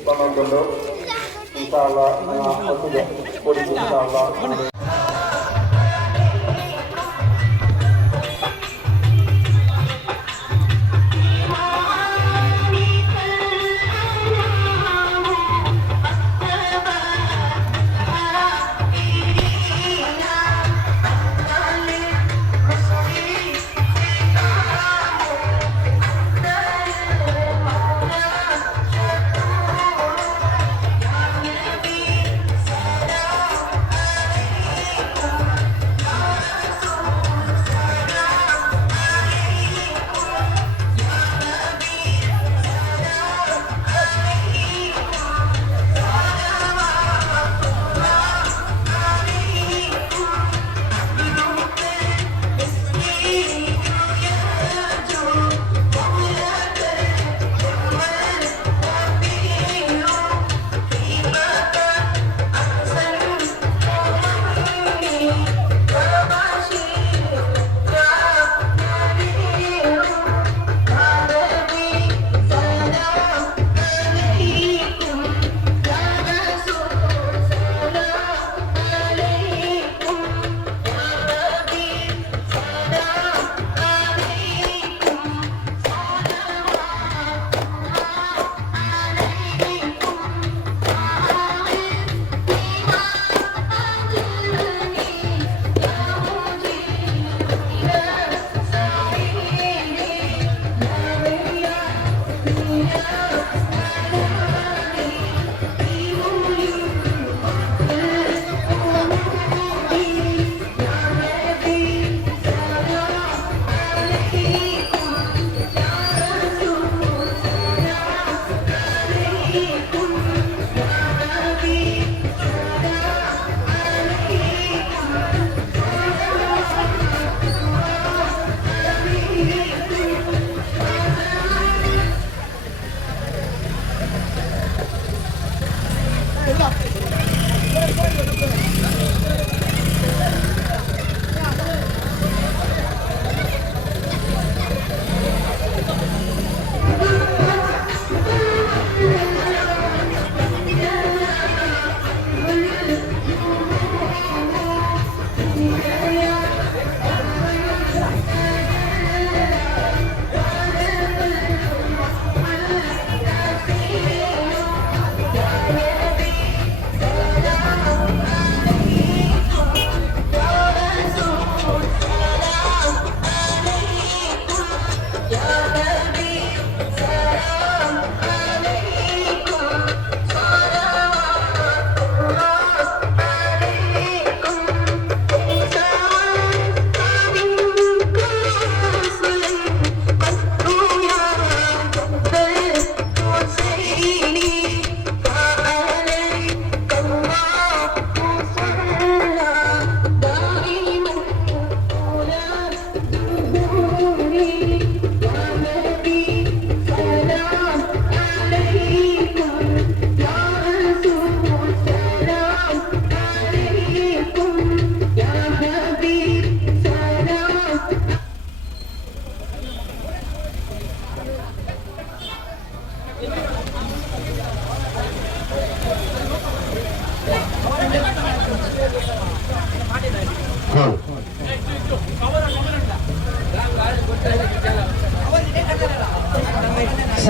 Pemangkundo, insya Allah, aku sudah insya Allah.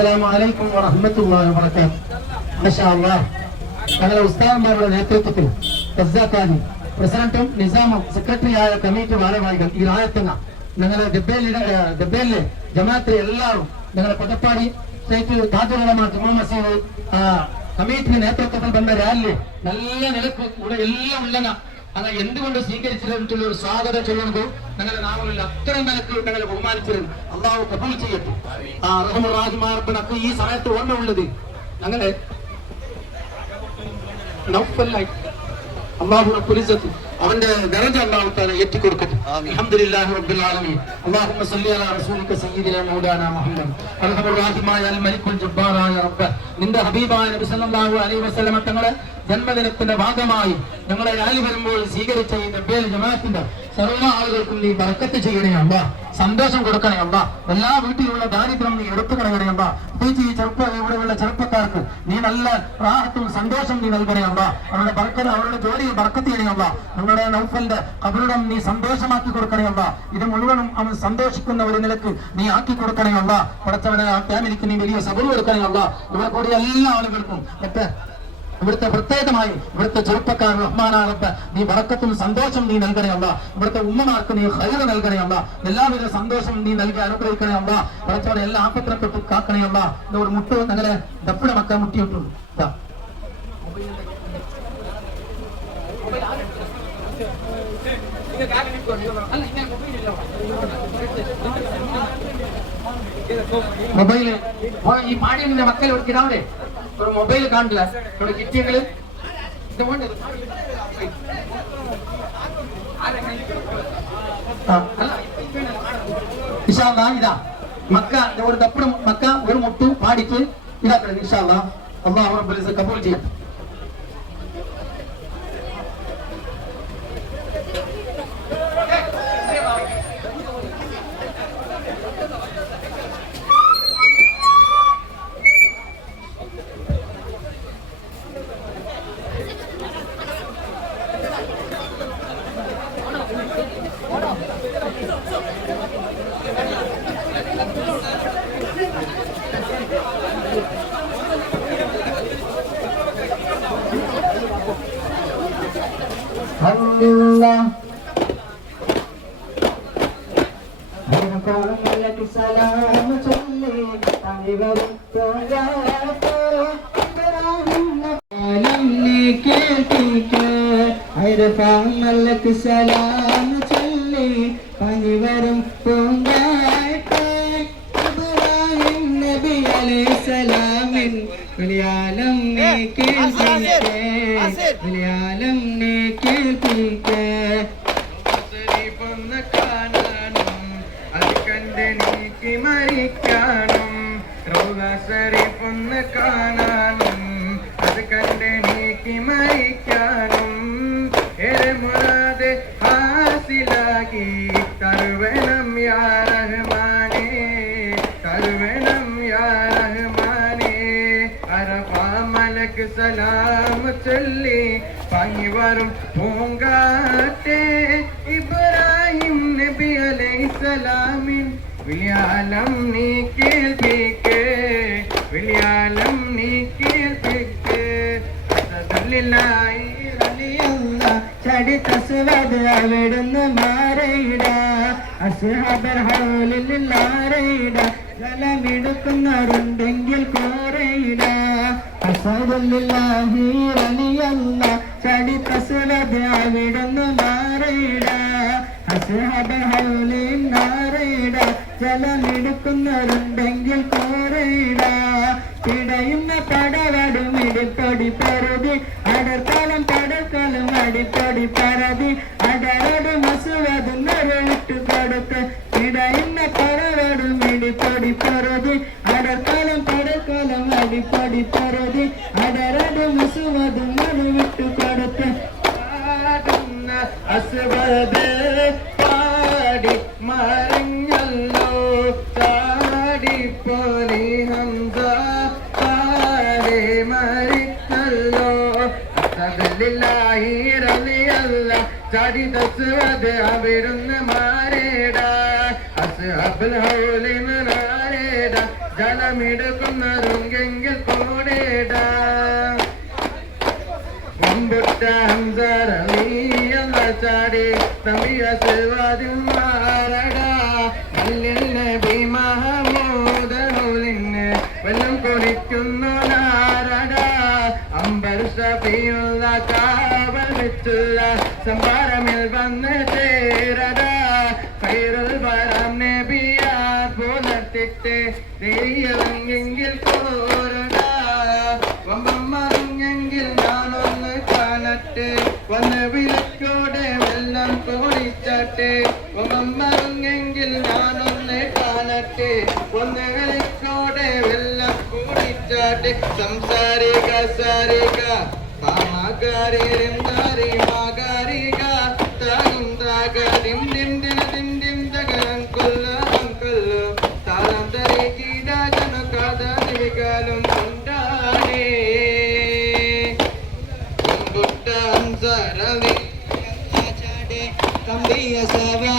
അസ്സലാമു അലൈക്കും വറഹ്മത്തുള്ളാഹി വബറകാതുഹു. മാഷാ അല്ലാഹ്, ഞങ്ങളുടെ ഉസ്താദന്മാരുടെ നേതൃത്വത്തിൽ ഖസാഖാനി പ്രസിഡന്റും നിസാമും സെക്രട്ടറിയായ കമ്മിറ്റി ഭാരവാഹികൾ ഈ രായത്തങ്ങ ഞങ്ങളുടെ ദബ്ബേലിലെ ജമാഅത്തിലെ എല്ലാവരും ഞങ്ങളുടെ കൊട്ടപ്പാടി സ്റ്റേറ്റ് താജുലമ ജുമാ മസീദ് കമ്മിറ്റി നേതൃത്വത്തിൽ വന്ന റാലി നല്ല നിലക്ക് ഇവിടെ എല്ലാം ഉള്ളങ്ങ അങ്ങനെ എന്തുകൊണ്ട് സ്വീകരിച്ചിട്ടുള്ള ഒരു സ്വാഗതം ചെയ്യുന്നത് ഞങ്ങളുടെ നാമങ്ങളിൽ അത്രയും നിലക്ക് ഞങ്ങളെ ബഹുമാനിച്ചിരുന്നു. അള്ളാഹു കബൂൽ ചെയ്യട്ടെ. റഹ്മാർക്ക് ഈ സമയത്ത് ഓർമ്മ ഉള്ളത് ഞങ്ങളെ അള്ളാഹു റബ്ബുൽ ഇസ്സത്ത് അവന്റെ ദറജ അല്ലാഹു തആല ഏറ്റിക്കൊടുക്കട്ടെ. അൽഹംദുലില്ലാഹി റബ്ബിൽ ആലമീൻ. അല്ലാഹുമ്മ സ്വല്ലി അലാ റസൂലിക സയ്യിദിനാ മൗലാനാ മുഹമ്മദ് അർഹമർ റഹീമായ അൽ മലിക്കുൽ ജബ്ബാറായ റബ്ബ്, നിന്റെ ഹബീബായ നബി സല്ലല്ലാഹു അലൈഹി വസല്ലമ തങ്ങളെ ജന്മദിനത്തിന്റെ ഭാഗമായി ഞങ്ങളെ റാലി വരുമ്പോൾ സ്വീകരിച്ച ഈ ദബ്ബേൽ ജമാഅത്തിന്റെ സർവ്വ ആളുകൾക്കും നീ ബർക്കത്ത് ചെയ്യണേ അല്ലാ, സന്തോഷം കൊടുക്കണേ അല്ലാ, എല്ലാ വീട്ടിലുള്ള ദാരിദ്ര്യം നീ എടുത്തു കളയണേ അല്ലാ. പ്രത്യേകിച്ച് ഈ ഇവിടെയുള്ള ചെറുപ്പക്കാർക്ക് നീ നല്ല റാഹത്തും സന്തോഷം നീ നൽകണേ അല്ലാ. അവരുടെ ബർക്കത്ത്, അവരുടെ ജോലിയിൽ ബർക്കത്ത് ചെയ്യണേ അല്ലാ. ഞങ്ങളുടെ നൗഫലിന്റെ ഖബറിടം നീ സന്തോഷമാക്കി കൊടുക്കണേ അല്ലാ. ഇത് മുഴുവനും അവൻ സന്തോഷിക്കുന്ന ഒരു നിലക്ക് നീ ആക്കി കൊടുക്കണേ അല്ലാ. പഠിച്ചവനെ ആ ഫാമിലിക്ക് നീ വലിയ സബർ കൊടുക്കണേ അല്ലാ. ഇവിടെ കൂടിയ എല്ലാ ആളുകൾക്കും ഇവിടുത്തെ പ്രത്യേകമായി ഇവിടുത്തെ ചെറുപ്പക്കാർ റഹ്മാനാകട്ടെ നീ ബറക്കത്തും സന്തോഷം നീ നൽകണേ അല്ല. ഇവിടുത്തെ ഉമ്മമാർക്ക് നീ ഖൈർ നൽകണേ അല്ല. എല്ലാവിധ സന്തോഷം നീ നൽകി അനുഗ്രഹിക്കണേ അല്ല. പഠിച്ചവരെ എല്ലാ ആപത്തിനെപ്പെട്ട് കാക്കണേ അല്ല. ഒരു മുട്ട് ഞങ്ങളെ ദപ്പിടെ മക്ക മുട്ടിയിട്ടുള്ളൂ. മൊബൈല് ഈ പാടിയുടെ മക്കൾ ഇടാവിടെ ഒരു മൊബൈൽ കാണില്ല ഇവിടെ കിട്ടിയെങ്കിൽ ഇതാ മക്ക ഒരു തപ്പുറ മക്ക ഒരു മുട്ടു പാടിക്ക് ഇതാക്കണം. ഇൻഷാ അല്ലാഹ് അല്ലാഹു റബ്ബുൽ ഇസ്സത്ത് കബൂൽ ചെയ്യും. Alhamdulillah, Alhamdulillah, salam chole, alam ne ke irfan malak salam chole, panivaram pongaite, Ibrahim Nabi alayhi salamin, alam ne ke alam ne ke മരിക്കാനും റൗളസരിപ്പൊന്ന് കാണാനും അത് കണ്ട് നീക്കി മരിക്കാനും ഏറെ മുറാദ് ഹാസിലാക്കി തരുവണം യാ റഹ്മാനേ, തരുവണം യാ റഹ്മാനേ. അറഫാ മലക്ക് സലാം ചൊല്ലി പാങ്ങി വരും പൂങ്കാറ്റേ, ഇബ്രാഹിം നബി അലൈഹിസ്സലാമിൻ വിളിയാലം നീ കേൾപ്പിക്ക്, വിളിയാലം നീ കേൾപ്പിക്ക്. ചടി തസ്വദ് അവിടുന്ന് മാറിയിട, അസ്ഹാബർ ഹൗലില്ലാറിയിട, ജലമെടുക്കുന്നവരുണ്ടെങ്കിൽ കോറയിട. അസ്ഹദുല്ലാഹി റളിയല്ല, ചടി തസ്വദ് അവിടുന്ന് മാറിയിട, അസ്ഹാബർ ഹൗലില്ലാറിയിട, ജലമെടുക്കുന്നവരുണ്ടെങ്കിൽ കോറയിട. പിടയുന്ന പടവടും ഇടിപ്പൊടി പരതി, അടർക്കാലം പടക്കാലം അടിപ്പൊടി പരതി, അടരട് മസുവതും നരവിട്ട് കൊടുത്ത്. പിടയുന്ന പടവടും ഇടിപ്പൊടി പരതി, അടർക്കാലം പടക്കാലം അടിപ്പൊടി പരതി, അടരട് മസുവതും നരവിട്ട് കൊടുത്ത്. അസ്വദ് പാടി മറിഞ്ഞല്ലോ, ചാടിപ്പോലി ഹംസ പാടി മരിച്ചല്ലോ. അസ്ഹദുല്ലാഹി റളിയല്ല, ചാടി തസ്വദ് അവിടുന്ന് മാറേട, അസ്ഹബുൽ ഹൗലിൻ നാരേട, ജലമെടുക്കുന്നതെങ്കിൽ കൂടെടാ ചാടി തമ്പിയ സിവാദിൽ മാറടാ മല്ലിൽ നബി മഹമൂദനുലിന് വെള്ളം കുടിക്കുന്ന നാരടാ അമ്പർ സഫിയുള്ള കാവൽ വെച്ചുള്ള സംഭാരമിൽ വന്ന് ചേരടാ ഫൈറുൽ വരം നബിയാ പുലർത്തിട്ട് നെയ്യലെങ്കിൽ കോരടാ വമ്പമ്മറിഞ്ഞെങ്കിൽ ഞാനൊന്ന് കാണട്ടെ വന്ന് വിലക്കോടെ വെള്ളം കോടിച്ചാട്ടെ വമ്പമ്മറിഞ്ഞെങ്കിൽ ഞാനൊന്ന് കാണട്ടെ വന്ന് വിലക്കോടെ വെള്ളം കോടിച്ചാട്ടെ സംസാരിക സാരിക പാമാകാരിക മാകാരിക താകും താകാരിം ദിം ദിന ദിം ദിം തകരം കൊല്ലം കൊല്ലു താളം തരീകിട ജനകഥ നിവികാലും കൊണ്ടാടേ കുമ്പുട്ടാൻ സരവി തമ്പിയ സവാ